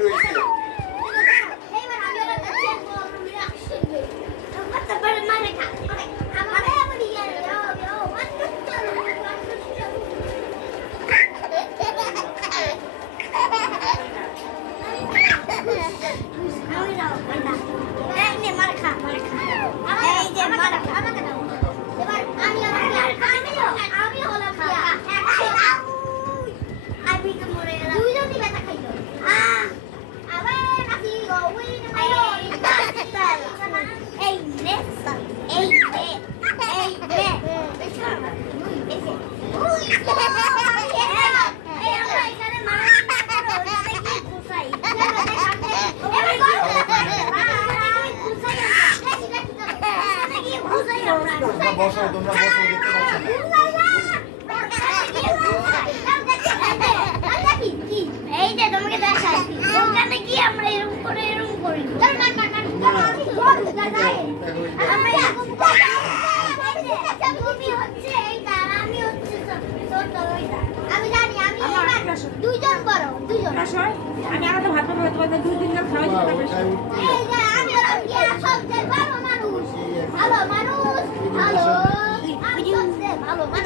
রয়েছে। তোমরা বসো দেখতে পাচ্ছ না। এই যে তোমাকে দেখাই ওখানে কি আমরা এরকম করি তুমি হচ্ছে এইটা আর আমি হচ্ছে ছোট ওইটা আমি জানি আমি দুইজন বড় দুইজন আমি আমাদের ভাত খাবো তোমাদের 2-3 জন খাওয়াই দিতে পারবে।